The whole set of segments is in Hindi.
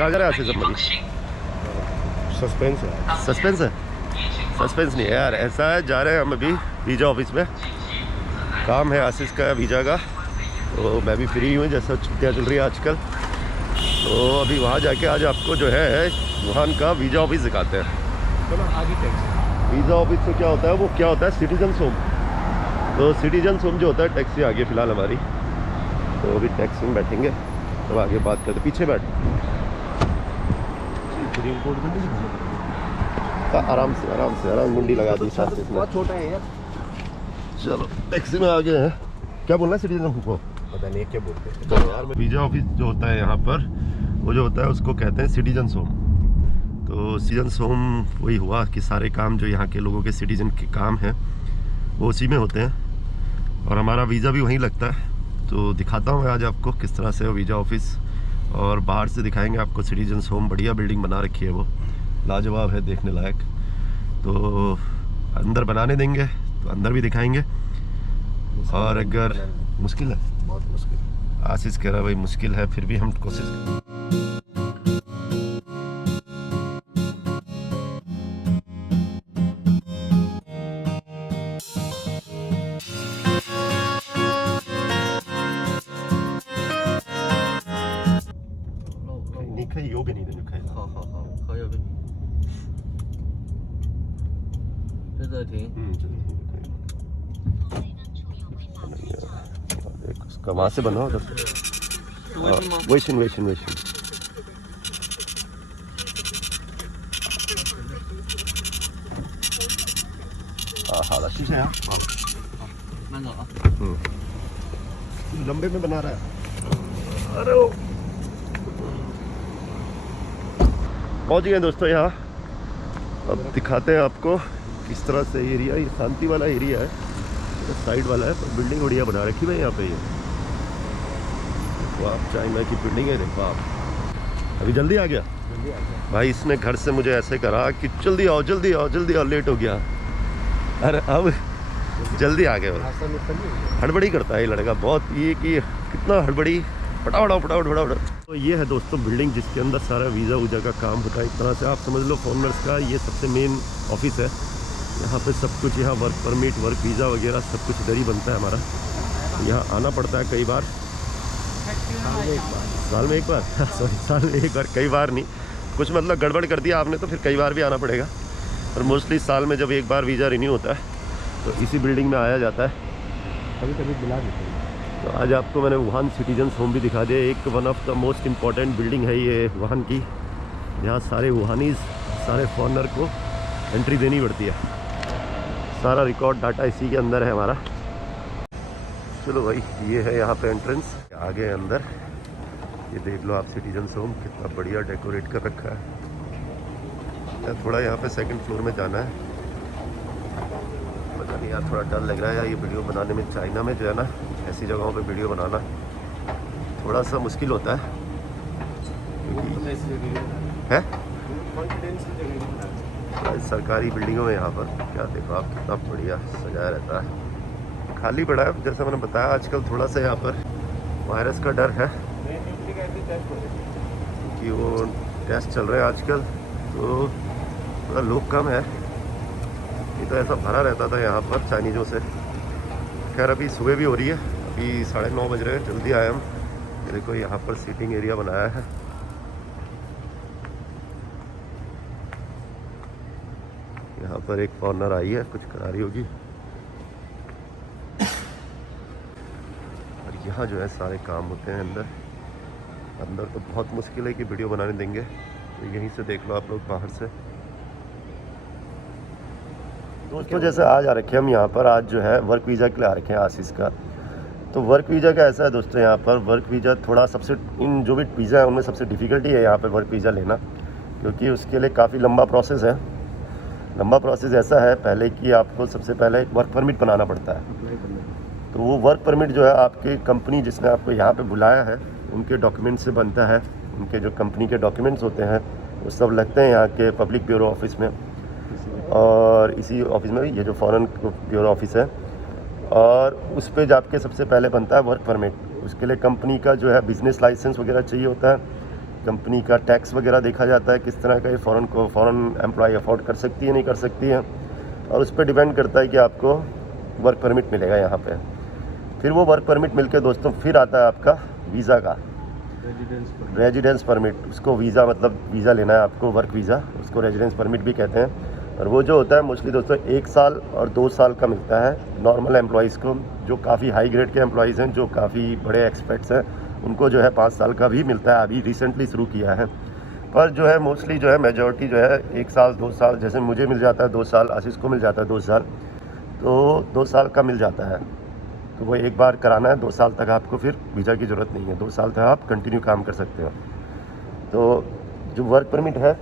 कहाँ जा रहे हैं आशीष अम्मा? सस्पेंस है। सस्पेंस है? सस्पेंस नहीं है यार, ऐसा है जा रहे हैं हम अभी वीज़ा ऑफिस में, काम है आशीष का वीज़ा का। तो मैं भी फ्री हूँ, जैसा छुट्टियाँ चल रही है आजकल, तो अभी वहाँ जाके आज आपको जो है वुहान का वीज़ा ऑफिस दिखाते हैं। वीज़ा ऑफिस से क्या होता है, वो क्या होता है सिटीजन होम। तो सिटीजन होम जो होता है, टैक्सी आगे फ़िलहाल हमारी, तो अभी टैक्सी में बैठेंगे तब आगे बात करते। पीछे बैठ, आराम से आराम मुंडी लगा दी साथ में। बहुत छोटा है यार। चलो टैक्सी में आ गए हैं। क्या बोलना है सिटीजन होम को? पता नहीं क्या बोलते हैं। तो यार वीज़ा ऑफिस जो होता है यहाँ पर, वो जो होता है उसको कहते हैं सिटीजन होम। तो सिटीजन होम वही हुआ कि सारे काम जो यहाँ के लोगों के सिटीजन के काम हैं वो उसी में होते हैं, और हमारा वीज़ा भी वहीं लगता है। तो दिखाता हूँ मैं आज आपको किस तरह से वो वीज़ा ऑफिस, और बाहर से दिखाएंगे आपको सिटीजन होम। बढ़िया बिल्डिंग बना रखी है, वो लाजवाब है, देखने लायक। तो अंदर बनाने देंगे तो अंदर भी दिखाएंगे, और अगर मुश्किल है, बहुत मुश्किल। आशीष कह रहा भाई मुश्किल है, फिर भी हम कोशिश वहाँ से बनाओ वेशन। लंबे में बना रहा है। अरे पहुंच गए दोस्तों यहाँ। अब दिखाते हैं आपको किस तरह से एरिया, ये शांति वाला एरिया है, साइड वाला है, पर बिल्डिंग बढ़िया बना रखी है यहाँ पे। ये देखो आप, चाइना की बिल्डिंग है, देखो आप। अभी जल्दी आ गया भाई, इसने घर से मुझे ऐसे करा कि जल्दी आओ, लेट हो गया। अरे अब जल्दी आ गए। हड़बड़ी करता है ये लड़का बहुत, ये कि कितना हड़बड़ी, फटाफट। तो ये है दोस्तों बिल्डिंग जिसके अंदर सारा वीज़ा वूजा का काम होता है। एक तरह से आप समझ लो फॉरेनर्स का ये सबसे मेन ऑफिस है। यहाँ पे सब कुछ, यहाँ वर्क परमिट, वर्क वीज़ा वगैरह सब कुछ इधर ही बनता है हमारा। यहाँ आना पड़ता है कई बार, साल में एक बार सॉरी, साल में एक बार, कई बार नहीं। कुछ मतलब गड़बड़ कर दिया आपने तो फिर कई बार भी आना पड़ेगा, पर मोस्टली साल में जब एक बार वीज़ा रिन्यू होता है तो इसी बिल्डिंग में आया जाता है। कभी बुला देते हैं। तो आज आपको मैंने वुहान सिटीजन होम भी दिखा दिया। एक one of the most important building है ये वुहान की, जहाँ सारे वुहानीज़, सारे फॉरेनर को एंट्री देनी पड़ती है। सारा रिकॉर्ड डाटा इसी के अंदर है हमारा। चलो भाई, ये है यहाँ पे एंट्रेंस, आगे अंदर ये देख लो आप सिटीजन होम, कितना बढ़िया डेकोरेट कर रखा है। थोड़ा यहाँ पे सेकंड फ्लोर में जाना है, पता नहीं यार, थोड़ा डर लग रहा है यार ये वीडियो बनाने में। चाइना में जो है ना, ऐसी जगहों पे वीडियो बनाना थोड़ा सा मुश्किल होता है, है? सरकारी बिल्डिंगों में यहाँ पर क्या देखो आप, कितना बढ़िया सजाया रहता है। खाली पड़ा है, जैसा मैंने बताया आजकल थोड़ा सा यहाँ पर वायरस का डर है, कि वो टेस्ट चल रहे हैं आजकल, तो थोड़ा लोग कम है। ये तो ऐसा भरा रहता था यहाँ पर चाइनीज़ों से। खैर अभी सुबह भी हो रही है, अभी 9:30 बज रहे हैं, जल्दी आए हम। देखो यहाँ पर सीटिंग एरिया बनाया है। यहाँ पर एक फॉरेनर आई है, कुछ करा रही होगी। और यहाँ जो है सारे काम होते हैं अंदर तो बहुत मुश्किल है कि वीडियो बनाने देंगे, तो यहीं से देख लो आप लोग बाहर से। दोस्तों जैसे आज आ रखे हम यहाँ पर, आज जो है वर्क वीज़ा के लिए आ रखे हैं आशीष का। तो वर्क वीज़ा का ऐसा है दोस्तों, यहाँ पर वर्क वीज़ा थोड़ा सबसे, इन जो भी वीज़ा है उनमें सबसे डिफ़िकल्टी है यहाँ पर वर्क वीज़ा लेना, क्योंकि उसके लिए काफ़ी लंबा प्रोसेस है। लंबा प्रोसेस ऐसा है पहले कि आपको सबसे पहले एक वर्क परमिट बनाना पड़ता है। तो वो वर्क परमिट जो है आपकी कंपनी जिसने आपको यहाँ पे बुलाया है उनके डॉक्यूमेंट से बनता है। उनके जो कंपनी के डॉक्यूमेंट्स होते हैं वो सब लगते हैं यहाँ के पब्लिक ब्यूरो ऑफिस में, और इसी ऑफिस में ये जो फॉरेन ब्यूरो ऑफिस है, और उस पे जाके सबसे पहले बनता है वर्क परमिट। उसके लिए कंपनी का जो है बिज़नेस लाइसेंस वगैरह चाहिए होता है, कंपनी का टैक्स वगैरह देखा जाता है, किस तरह का ये फ़ॉरेन एम्प्लॉय अफोर्ड कर सकती है नहीं कर सकती है, और उस पर डिपेंड करता है कि आपको वर्क परमिट मिलेगा यहाँ पे। फिर वो वर्क परमिट मिलके दोस्तों फिर आता है आपका वीज़ा का रेजिडेंस परमिट। उसको वीज़ा मतलब वीज़ा लेना है आपको, वर्क वीज़ा, उसको रेजिडेंस परमिट भी कहते हैं। और वो जो होता है मोस्टली दोस्तों 1 साल और 2 साल का मिलता है नॉर्मल एम्प्लॉइज़ को। जो काफ़ी हाई ग्रेड के एम्प्लॉइज़ हैं, जो काफ़ी बड़े एक्सपर्ट्स हैं, उनको जो है 5 साल का भी मिलता है, अभी रिसेंटली शुरू किया है। पर जो है मोस्टली जो है मेजॉरिटी जो है 1 साल 2 साल, जैसे मुझे मिल जाता है 2 साल, आशीष को मिल जाता है 2 साल, तो 2 साल का मिल जाता है। तो वो एक बार कराना है, 2 साल तक आपको फिर वीज़ा की ज़रूरत नहीं है, 2 साल तक आप कंटिन्यू काम कर सकते हो। तो जो वर्क परमिट है,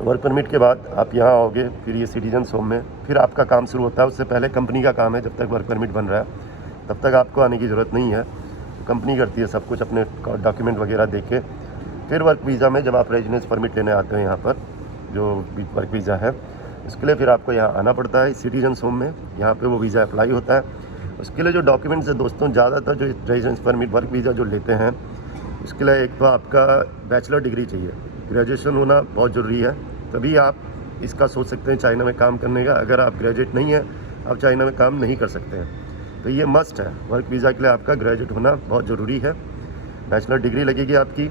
वर्क परमिट के बाद आप यहाँ आओगे, फिर ये सिटीजन्स होम में फिर आपका काम शुरू होता है। उससे पहले कंपनी का काम है, जब तक वर्क परमिट बन रहा है तब तक आपको आने की ज़रूरत नहीं है, कंपनी करती है सब कुछ, अपने डॉक्यूमेंट वगैरह देख के। फिर वर्क वीज़ा में जब आप रेजिडेंस परमिट लेने आते हो यहाँ पर, जो वर्क वीज़ा है, उसके लिए फिर आपको यहाँ आना पड़ता है सिटीजन्स होम में, यहाँ पे वो वीज़ा अप्लाई होता है। उसके लिए जो डॉक्यूमेंट्स है दोस्तों, ज़्यादातर जो रेजिडेंस परमिट वर्क वीज़ा जो लेते हैं, उसके लिए एक तो आपका बैचलर डिग्री चाहिए, ग्रेजुएशन होना बहुत ज़रूरी है, तभी आप इसका सोच सकते हैं चाइना में काम करने का। अगर आप ग्रेजुएट नहीं हैं, आप चाइना में काम नहीं कर सकते हैं। तो ये मस्ट है, वर्क वीज़ा के लिए आपका ग्रेजुएट होना बहुत ज़रूरी है, बैचलर डिग्री लगेगी आपकी।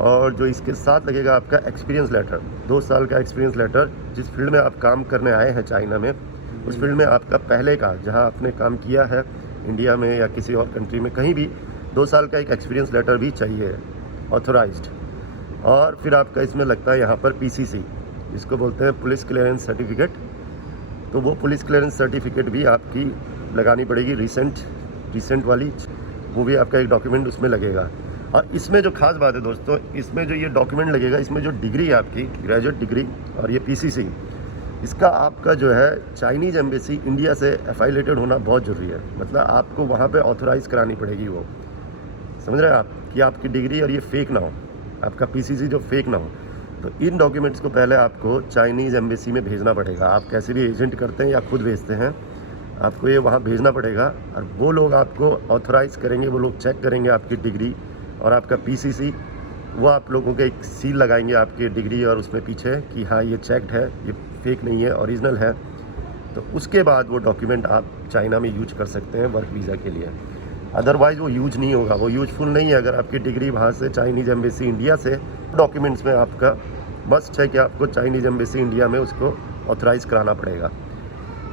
और जो इसके साथ लगेगा आपका एक्सपीरियंस लेटर, 2 साल का एक्सपीरियंस लेटर, जिस फील्ड में आप काम करने आए हैं चाइना में, उस फील्ड में आपका पहले का जहां आपने काम किया है इंडिया में या किसी और कंट्री में, कहीं भी 2 साल का एक एक्सपीरियंस लेटर भी चाहिए ऑथोराइज्ड। और फिर आपका इसमें लगता है यहाँ पर पीसीसी, जिसको बोलते हैं पुलिस क्लियरेंस सर्टिफिकेट। तो वो पुलिस क्लियरेंस सर्टिफिकेट भी आपकी लगानी पड़ेगी, रिसेंट वाली, वो भी आपका एक डॉक्यूमेंट उसमें लगेगा। और इसमें जो खास बात है दोस्तों, इसमें जो ये डॉक्यूमेंट लगेगा, इसमें जो डिग्री है आपकी ग्रेजुएट डिग्री और ये पीसीसी, इसका आपका जो है चाइनीज़ एम्बेसी इंडिया से एफाइलेटेड होना बहुत ज़रूरी है। मतलब आपको वहाँ पे ऑथोराइज़ करानी पड़ेगी वो, समझ रहे हैं आप, कि आपकी डिग्री और ये फेक ना हो, आपका पीसीसी जो फेक ना हो। तो इन डॉक्यूमेंट्स को पहले आपको चाइनीज़ एम्बेसी में भेजना पड़ेगा। आप कैसे भी एजेंट करते हैं या खुद भेजते हैं, आपको ये वहाँ भेजना पड़ेगा। और वो लोग आपको ऑथोराइज़ करेंगे, वो लोग चेक करेंगे आपकी डिग्री और आपका पीसीसी। वो आप लोगों के एक सील लगाएंगे आपके डिग्री और उसमें पीछे कि हाँ ये चेक्ड है, ये फेक नहीं है, ओरिजिनल है। तो उसके बाद वो डॉक्यूमेंट आप चाइना में यूज कर सकते हैं वर्क वीज़ा के लिए। अदरवाइज़ वो यूज नहीं होगा, वो यूजफुल नहीं है। अगर आपकी डिग्री वहाँ से चाइनीज़ एम्बेसी इंडिया से, डॉक्यूमेंट्स में आपका मस्ट है कि आपको चाइनीज़ एम्बेसी इंडिया में उसको ऑथराइज़ कराना पड़ेगा।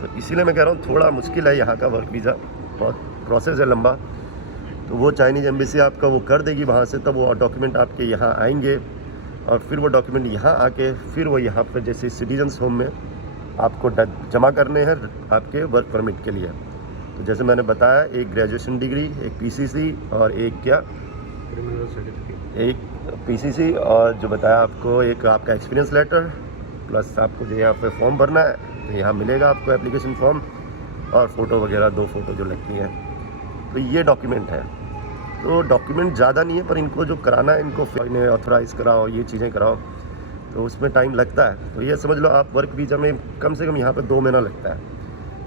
तो इसीलिए मैं कह रहा हूँ थोड़ा मुश्किल है यहाँ का वर्क वीज़ा, बहुत प्रोसेस है लंबा। तो वो चाइनीज़ एम्बेसी आपका वो कर देगी वहाँ से, तब वो डॉक्यूमेंट आपके यहाँ आएंगे और फिर वो डॉक्यूमेंट यहाँ आके फिर वो यहाँ पर जैसे सिटीजन्स होम में आपको जमा करने हैं आपके वर्क परमिट के लिए। तो जैसे मैंने बताया, एक ग्रेजुएशन डिग्री, एक पीसीसी और एक क्या, क्रिमिनल सर्टिफिकेट, एक पीसीसी और जो बताया आपको एक आपका एक्सपीरियंस लेटर, प्लस आपको जो यहाँ पे फॉर्म भरना है, तो यहाँ मिलेगा आपको एप्लीकेशन फॉर्म और फ़ोटो वगैरह, 2 फ़ोटो जो लगती हैं। तो ये डॉक्यूमेंट है। तो डॉक्यूमेंट ज़्यादा नहीं है, पर इनको जो कराना है, इनको इन्हें ऑथोराइज़ कराओ, ये चीज़ें कराओ, तो उसमें टाइम लगता है। तो ये समझ लो आप वर्क वीज़ा में कम से कम यहाँ पे 2 महीना लगता है।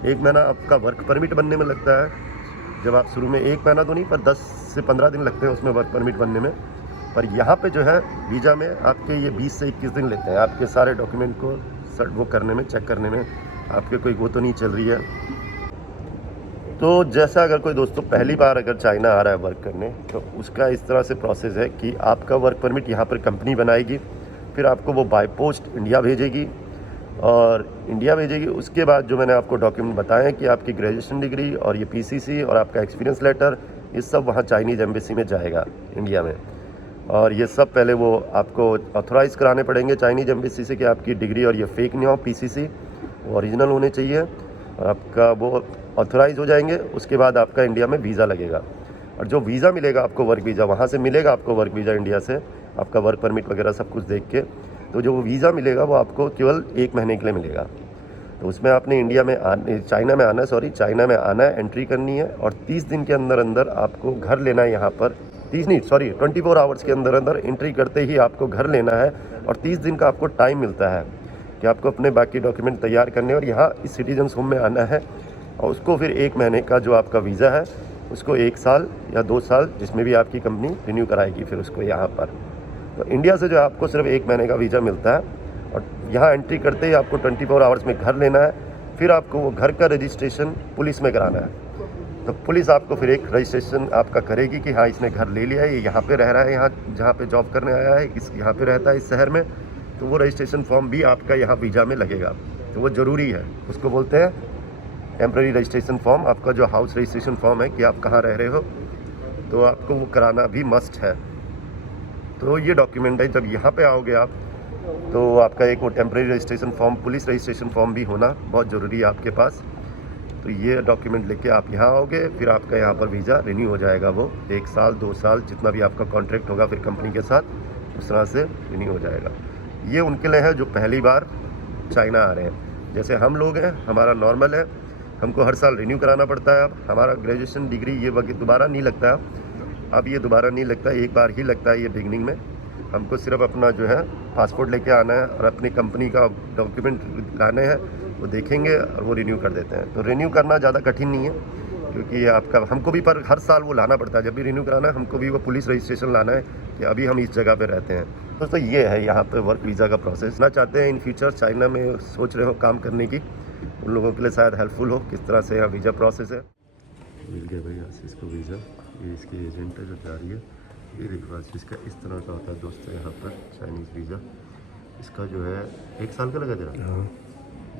1 महीना आपका वर्क परमिट बनने में लगता है, जब आप शुरू में 1 महीना तो नहीं, पर 10 से 15 दिन लगते हैं उसमें वर्क परमिट बनने में। पर यहाँ पे जो है वीज़ा में आपके ये 20 से 21 दिन लेते हैं आपके सारे डॉक्यूमेंट को वो करने में, चेक करने में। आपके कोई वो तो नहीं चल रही है। तो जैसा अगर कोई दोस्तों पहली बार अगर चाइना आ रहा है वर्क करने, तो उसका इस तरह से प्रोसेस है कि आपका वर्क परमिट यहाँ पर कंपनी बनाएगी, फिर आपको वो बाय पोस्ट इंडिया भेजेगी और इंडिया भेजेगी। उसके बाद जो मैंने आपको डॉक्यूमेंट बताए हैं कि आपकी ग्रेजुएशन डिग्री और ये पीसीसी और आपका एक्सपीरियंस लेटर, ये सब वहाँ चाइनीज़ एम्बेसी में जाएगा इंडिया में। और ये सब पहले वो आपको ऑथोराइज़ कराने पड़ेंगे चाइनीज़ एम्बेसी से कि आपकी डिग्री और ये फेक नहीं हो, पीसीसी वो ओरिजिनल होने चाहिए, और आपका वो ऑथोराइज़ हो जाएंगे। उसके बाद आपका इंडिया में वीज़ा लगेगा, और जो वीज़ा मिलेगा आपको वर्क वीज़ा, वहाँ से मिलेगा आपको वर्क वीज़ा इंडिया से, आपका वर्क परमिट वगैरह सब कुछ देख के। तो जो वीज़ा मिलेगा वो आपको केवल 1 महीने के लिए मिलेगा। तो उसमें आपने चाइना में आना है, एंट्री करनी है, और 30 दिन के अंदर अंदर आपको घर लेना है यहाँ पर। 24 आवर्स के अंदर अंदर एंट्री करते ही आपको घर लेना है, और 30 दिन का आपको टाइम मिलता है कि आपको अपने बाकी डॉक्यूमेंट तैयार करने और यहाँ इस सिटीजन्स होम में आना है। और उसको फिर 1 महीने का जो आपका वीज़ा है उसको 1 साल या 2 साल जिसमें भी आपकी कंपनी रिन्यू कराएगी फिर उसको यहाँ पर। तो इंडिया से जो है आपको सिर्फ 1 महीने का वीज़ा मिलता है और यहाँ एंट्री करते ही आपको 24 आवर्स में घर लेना है। फिर आपको वो घर का रजिस्ट्रेशन पुलिस में कराना है। तो पुलिस आपको फिर एक रजिस्ट्रेशन आपका करेगी कि हाँ इसने घर ले लिया है, ये यहाँ पे रह रहा है, यहाँ जहाँ पे जॉब करने आया है, इस यहाँ पे रहता है इस शहर में। तो वो रजिस्ट्रेशन फॉर्म भी आपका यहाँ वीज़ा में लगेगा, तो वो ज़रूरी है। उसको बोलते हैं टेम्प्रेरी रजिस्ट्रेशन फॉर्म। आपका जो हाउस रजिस्ट्रेशन फॉर्म है कि आप कहाँ रह रहे हो, तो आपको वो कराना भी मस्ट है। तो ये डॉक्यूमेंट है, जब यहाँ पे आओगे आप तो आपका एक वो temporary registration form, police registration form भी होना बहुत ज़रूरी है आपके पास। तो ये डॉक्यूमेंट लेके आप यहाँ आओगे, फिर आपका यहाँ पर वीज़ा रिन्यू हो जाएगा। वो 1 साल 2 साल जितना भी आपका कॉन्ट्रैक्ट होगा फिर कंपनी के साथ, उस तरह से रिन्यू हो जाएगा। ये उनके लिए है जो पहली बार चाइना आ रहे हैं। जैसे हम लोग हैं, हमारा नॉर्मल है, हमको हर साल रिन्यू कराना पड़ता है। अब हमारा ग्रेजुएशन डिग्री ये दोबारा नहीं लगता है, अब ये दोबारा नहीं लगता, एक बार ही लगता है ये बिगनिंग में। हमको सिर्फ अपना जो है पासपोर्ट लेके आना है और अपनी कंपनी का डॉक्यूमेंट लाने हैं, वो देखेंगे और वो रिन्यू कर देते हैं। तो रिन्यू करना ज़्यादा कठिन नहीं है, क्योंकि आपका हमको भी पर हर साल वो लाना पड़ता है। जब भी रिन्यू कराना है हमको भी वो पुलिस रजिस्ट्रेशन लाना है कि अभी हम इस जगह पे रहते हैं। दोस्तों ये है यहाँ पे वर्क वीज़ा का प्रोसेस। ना चाहते हैं इन फ्यूचर चाइना में सोच रहे हो काम करने की, उन लोगों के लिए शायद हेल्पफुल हो किस तरह से यहाँ वीज़ा प्रोसेस है। मिल गया भाई आशीष को वीज़ा, ये इसकी एजेंट है जो जा रही है। ये देखो आशीष का इस तरह का होता है दोस्तों यहाँ पर चाइनीज़ वीज़ा। इसका जो है 1 साल का लगा तेरा? हाँ,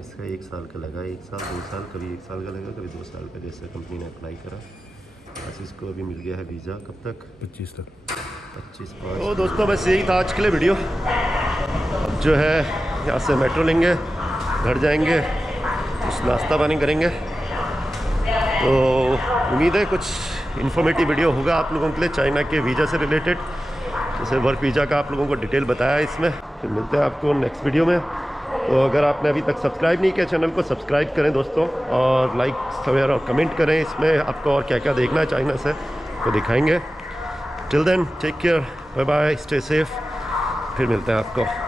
इसका 1 साल का लगा, 1 साल 2 साल, कभी 1 साल का लगा, कभी 2 साल का, जैसे कंपनी ने अप्लाई करा। आशीष को अभी मिल गया है वीज़ा, कब तक? 25 तक, 25/5। तो दोस्तों बस यही था आज के लिए वीडियो। अब जो है यहाँ से मेट्रो लेंगे, घर जाएंगे, कुछ नाश्ता पानी करेंगे। तो उम्मीद है कुछ इन्फॉर्मेटिव वीडियो होगा आप लोगों के लिए चाइना के वीज़ा से रिलेटेड, जैसे वर्क वीज़ा का आप लोगों को डिटेल बताया इसमें। फिर मिलते हैं आपको नेक्स्ट वीडियो में। तो अगर आपने अभी तक सब्सक्राइब नहीं किया चैनल को, सब्सक्राइब करें दोस्तों, और लाइक शेयर और कमेंट करें। इसमें आपको और क्या क्या देखना है चाइना से तो दिखाएंगे। Till then take care, bye bye, stay safe. फिर मिलते हैं आपको।